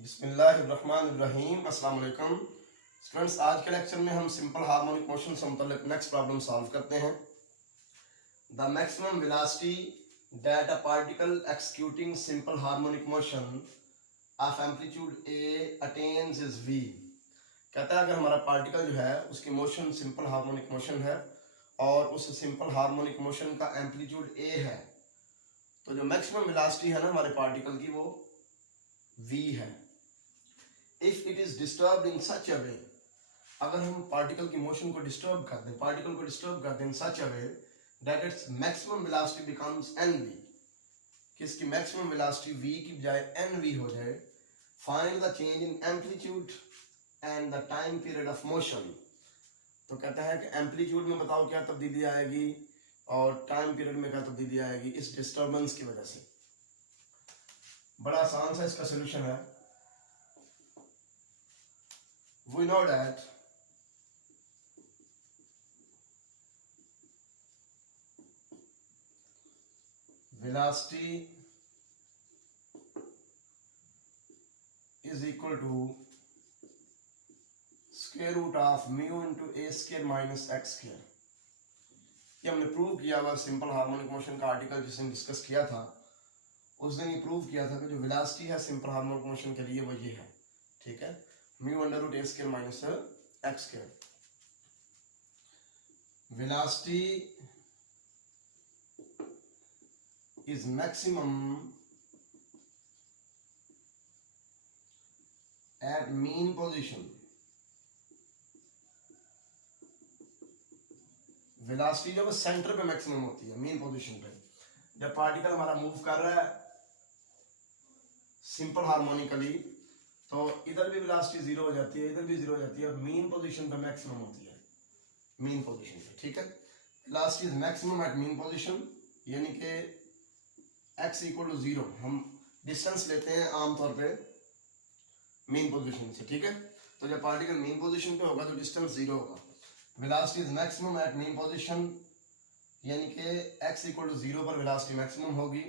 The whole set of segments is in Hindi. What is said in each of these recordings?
बिस्मिल्लाहिर्रहमानिर्रहीम। अस्सलाम वालेकुम स्टूडेंट्स, आज के लेक्चर में हम सिंपल हार्मोनिक मोशन से मुतल्लिक नेक्स्ट प्रॉब्लम सॉल्व करते हैं। The maximum velocity that a particle executing simple harmonic motion of amplitude A attains is v। कहता है अगर हमारा पार्टिकल जो है उसकी मोशन सिंपल हार्मोनिक मोशन है और उस सिंपल हार्मोनिक मोशन का एम्पलीट्यूड a है, तो जो मैक्सिमम वेलोसिटी है ना हमारे पार्टिकल की वो v है। If it is disturb in such a way, अगर हम पार्टिकल की मोशन को डिस्टर्ब कर दें, पार्टिकल को डिस्टर्ब कर दें in such a way that its maximum velocity becomes nv, कि इसकी मैक्सिमम वेलोसिटी v की बजाय nv हो जाए। Find the change in amplitude and the time period of motion. तो कहता है कि एम्पलीट्यूड में बताओ क्या तब्दीली आएगी और टाइम पीरियड में क्या तब्दीली आएगी इस डिस्टर्बेंस की वजह से। बड़ा आसान सा इसका सोल्यूशन है। We know that velocity is equal to square root of mu into a square minus x square। ये हमने प्रूव किया हुआ सिंपल हार्मोनिक मोशन का आर्टिकल जिसने डिस्कस किया था, उस दिन ये प्रूव किया था कि जो वेलोसिटी है सिंपल हार्मोनिक मोशन के लिए वो ये है, ठीक है, mu under root A square minus X square. Velocity is maximum at mean position. Velocity जो है सेंटर पे मैक्सिमम होती है, मीन पोजीशन पे। जब पार्टिकल हमारा मूव कर रहा है सिंपल हार्मोनिकली तो इधर भी वेलोसिटी जीरो हो जाती है, इधर भी जीरो हो जाती है, मीन पोजीशन पे मैक्सिमम होती है, मीन पोजीशन पे, ठीक है। Velocity is maximum at mean position, यानी कि x इक्वल टू जीरो। हम डिस्टेंस लेते हैं आमतौर पे मीन पोजीशन से, ठीक है। तो जब पार्टिकल मीन पोजीशन पे होगा तो डिस्टेंस जीरो होगा। Velocity is maximum at mean position, यानी कि x इक्वल टू जीरो पर वेलोसिटी मैक्सिमम होगी।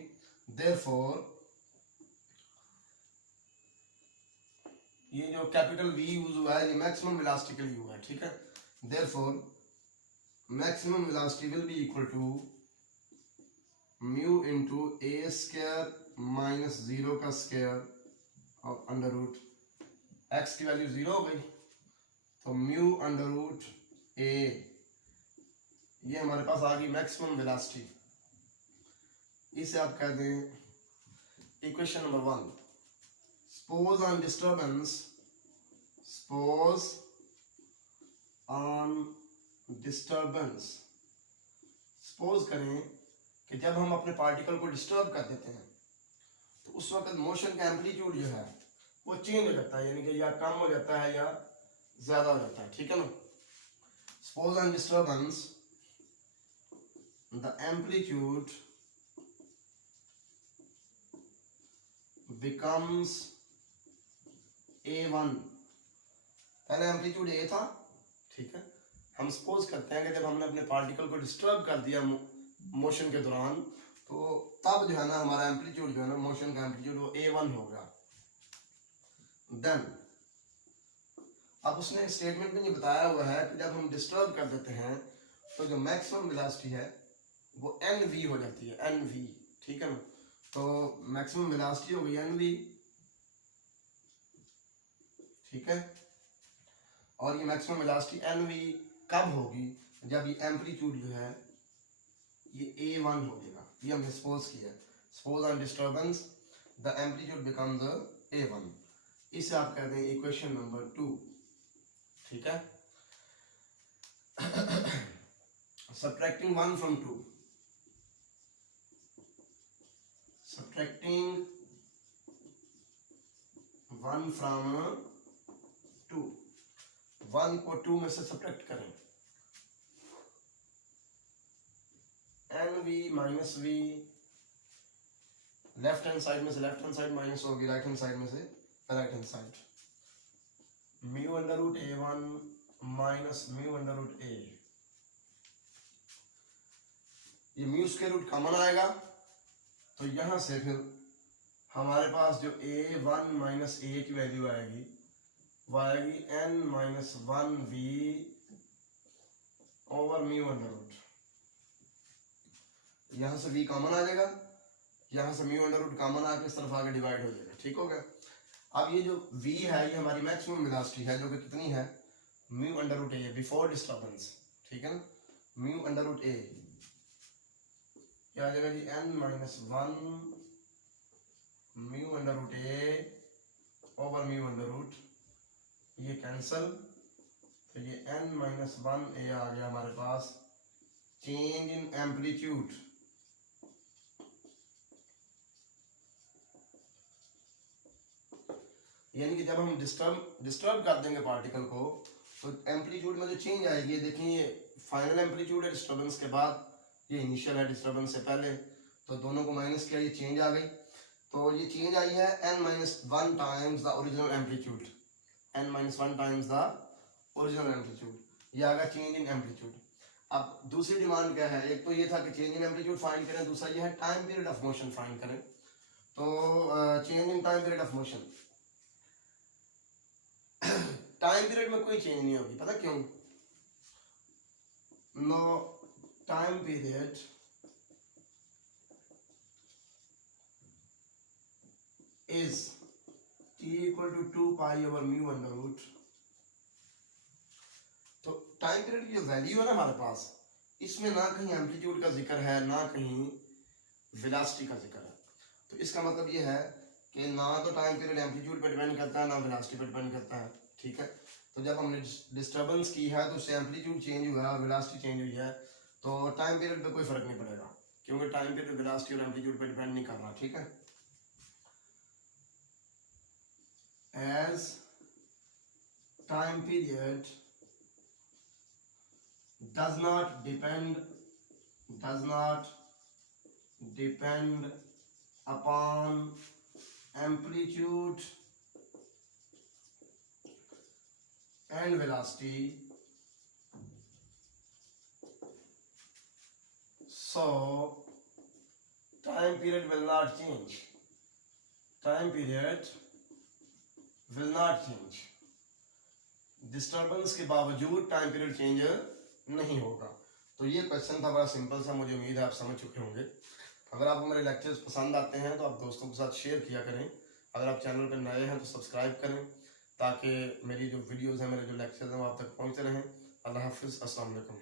देयरफॉर ये जो कैपिटल V यूज हुआ है ये मैक्सिमम वेलोसिटी के लिए हुआ है, ठीक है। Therefore maximum velocity will be equal to mu into a square minus zero का स्क्वायर और अंडर रूट x की वैल्यू जीरो हो गई तो म्यू अंडर रूट a, ये हमारे पास आ गई मैक्सिमम वेलोसिटी। इसे आप कह दें equation number 1। Suppose on disturbance, suppose on disturbance, suppose करें कि जब हम अपने पार्टिकल को डिस्टर्ब कर देते हैं तो उस वक्त मोशन का एम्पलीट्यूड जो है वो चेंज हो जाता है, यानी कि या कम हो जाता है या ज्यादा हो जाता है, ठीक है ना। Suppose on disturbance the amplitude becomes a1। पहले एम्पलीट्यूड a था, ठीक है। हम सपोज करते हैं कि जब हमने अपने पार्टिकल को डिस्टर्ब कर दिया मोशन के दौरान तो तब जो है ना हमारा एम्पलीट्यूड जो है ना मोशन का एम्पलीट्यूड वो a1 हो गया। देन अब उसने स्टेटमेंट में ये बताया हुआ है कि जब हम डिस्टर्ब कर देते हैं तो जो मैक्सिमम वेलोसिटी है वो nv हो जाती है, nv, ठीक है ना। तो मैक्सिमम वेलोसिटी हो गई nv, ठीक है। और ये मैक्सिमम वेलोसिटी nv कब होगी? जब ये एम्पलीट्यूड जो है ये a1 हो जाएगा। ये हमने सपोज किया, suppose on disturbance the amplitude becomes a1। इसे आप कहते हैं इक्वेशन नंबर 2, ठीक है। सब्ट्रैक्टिंग 1 फ्रॉम 2, सब्ट्रैक्टिंग 1 फ्रॉम 2, 1 को 2 में से सब्ट्रैक्ट करें, nv minus v, left hand side में से लेफ्ट हैंड साइड माइनस होगी, राइट हैंड साइड में से right hand side. Mu under root a1 minus mu under root a, ये म्यू स्क्वायर रूट कॉमन आएगा तो यहां से फिर हमारे पास जो a1 माइनस ए की वैल्यू आएगी वो आएगी n minus 1v over mu under root. यहां से v कॉमन आ जाएगा, यहां से म्यू अंडर रूट कॉमन आके इस तरफ आके डिवाइड हो जाएगा। ठीक हो गया। अब ये जो v है ये हमारी मैक्सिमम वेलोसिटी है जो कि कितनी है, म्यू अंडर रूट ए बिफोर डिस्टर्बेंस। ठीक है ना, म्यू अंडर रूट ए क्या आ जाएगा जी, n minus 1 mu under root A over mu under root, ये कैंसल, तो ये n माइनस 1 ए आ गया हमारे पास। चेंज इन एम्पलीट्यूड, यानी कि जब हम डिस्टर्ब कर देंगे पार्टिकल को तो एम्पलीट्यूड में जो चेंज आएगी, देखिए ये फाइनल एम्पलीट्यूड है डिस्टर्बेंस के बाद, ये इनिशियल है डिस्टर्बेंस से पहले, तो दोनों को माइनस किया, ये चेंज आ गई। तो ये चेंज आई है n minus 1 times the original amplitude, n minus 1 times the original amplitude, ये आ गया चेंज इन एम्पलीट्यूड। अब दूसरी डिमांड क्या है, एक तो ये था कि चेंज इन एम्पलीट्यूड फाइंड करें, दूसरा ये है time period of motion find करें। तो change in time period of motion, time period में कोई चेंज नहीं होगी, पता क्यों, no time period is t equal to 2 pi over mu under root. तो टाइम पीरियड की जो वैल्यू है ना हमारे पास, इसमें ना कहीं एम्पलीट्यूड का जिक्र है ना कहीं वेलोसिटी का जिक्र है। तो इसका मतलब ये है कि ना तो टाइम पीरियड एम्पलीट्यूड पे डिपेंड करता है ना वेलोसिटी पे डिपेंड करता है। ठीक है, तो जब हमने डिस्टर्बेंस की है तो उससे एम्पलीट्यूड चेंज हुआ है और वेलोसिटी चेंज हुई है, तो टाइम पीरियड पे कोई फर्क नहीं पड़ेगा क्योंकि टाइम पीरियड वेलोसिटी और एम्पलीट्यूड पे डिपेंड नहीं कर रहा। ठीक है, as time period does not depend upon amplitude and velocity, so time period will not change, time period will not change, disturbance के बावजूद टाइम पीरियड चेंज नहीं होगा। तो ये क्वेश्चन था, बड़ा सिंपल सा, मुझे उम्मीद है आप समझ चुके होंगे। अगर आपको मेरे लेक्चर्स पसंद आते हैं तो आप दोस्तों के साथ शेयर किया करें, अगर आप चैनल पर नए हैं तो सब्सक्राइब करें ताकि मेरी जो वीडियोस हैं, मेरे जो लेक्चर्स हैं वो आप तक पहुंचते रहें। अल्लाह हाफिज़, अस्सलाम वालेकुम।